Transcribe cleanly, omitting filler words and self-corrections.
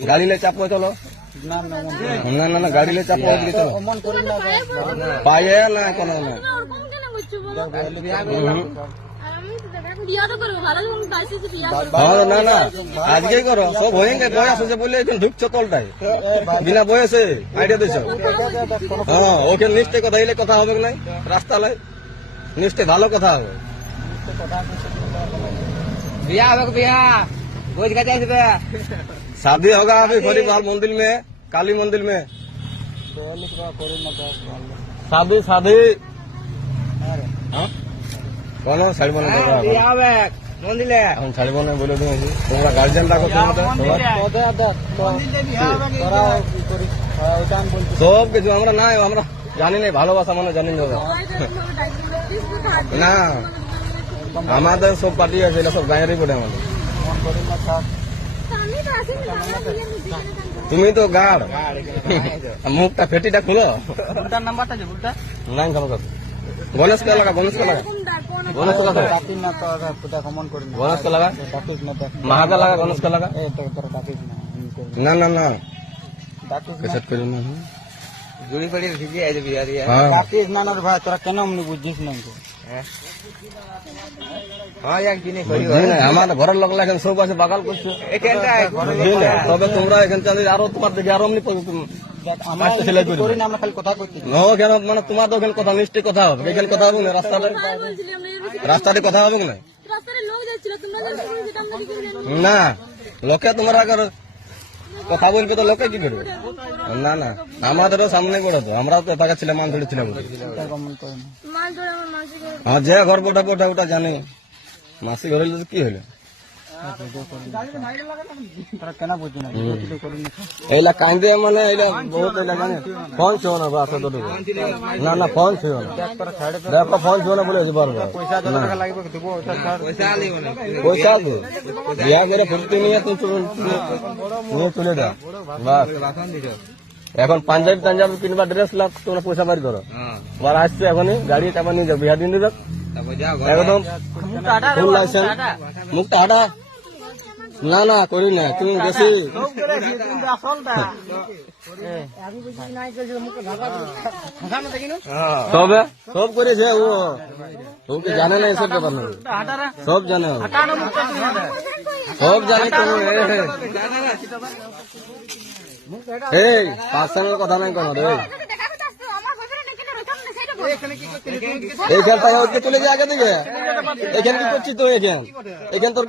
গাড়ি ले चापो चलो না না না গাড়ি ले चापो चलो पाए ना কোনো না না না আজকেই করো সব হয়েছে বয়স হয়েছে বলে এখন ঢুকছো তলটায় বিনা বয়সে আইডিয়া দিছো হ্যাঁ ওকে নিশ্চয় কথা হইলে কথা হবে না রাস্তায় নিশ্চয় ভালো কথা হবে बिया बिया भोज का जाए शादी होगा अभी हरिद्वार मंदिर में काली मंदिर में शादी शादी कौन साड़ी बना मंदिर এখন ছাড়ব না বলে দিয়েছি তোমরা গার্জিয়ান রাখো সব কিছু আমরা নাই আমরা জানি না ভালোবাসা মানে জানি না আমাদের সব পার্টি আছে এটা সব গায়েরই পড়ে আমাদের তুমি তো গাড় মুখটা ফেটিটা খুলো নাম্বারটা নাই খালো গণেশ কে লাগা গণেশ কে লাগা গণেশ কে লাগা গণেশ কে লাগা महाका लगा गणेश का लगा ना ना ना कैसे करो ना जुड़ी पड़ी रखी है बिहारी हां ना भाई तोरा केना हमने बुझिस नहीं को हां यार किने करी আমার ঘরের লোক লাগেন সব আছে বাগাল করছে এখানটা তবে তোমরা এখান থেকে আরো তোমার দেখে আরো এমনি আমরা সেলাই করি না আমরা খালি কথা কইতে নো কেন মানে তোমার তো ওখানে কথা মিষ্টি কথা হবে এখানে কথা হবে না রাস্তাতে কথা হবে না না লোকে তোমরা আগে কথা বলবে তো লোকে কি করবে না না আমাদেরও সামনে পড়ে তো আমরাও তো এপাকা ছিলাম মান ধরেছিলাম হ্যাঁ যে ঘর পোটা পোটা ওটা জানি মাসি ঘরে কি হলো এইলা কান্দে মানে এইলা বহুত এইলা জানে ফোন ছিল না বাস তো না না ফোন ছিল না দেখো ফোন ছিল না বলে বারবার পয়সা দে বিয়া করে ফুর্তি নিয়ে নিয়ে চলে দাও বাস এখন পাঞ্জাবি টাঞ্জাবি কিনবা ড্রেস লাগ তোমরা পয়সা বাড়ি করো বার আসছে এখনই গাড়ি চাপা নিয়ে যাও বিয়া দিন দিয়ে যাও একদম ফুল লাইসেন্স মুখটা হাঁটা না না করি না তুমি বেশি তবে সব করেছে ও কি জানে না এসব ব্যাপার না সব জানে সব জানে তুমি এই পার্সোনাল কথা নাই কোনো রে এইখান থেকে চলে যায় আগে থেকে এখানে কি করছিস তো এখান তোর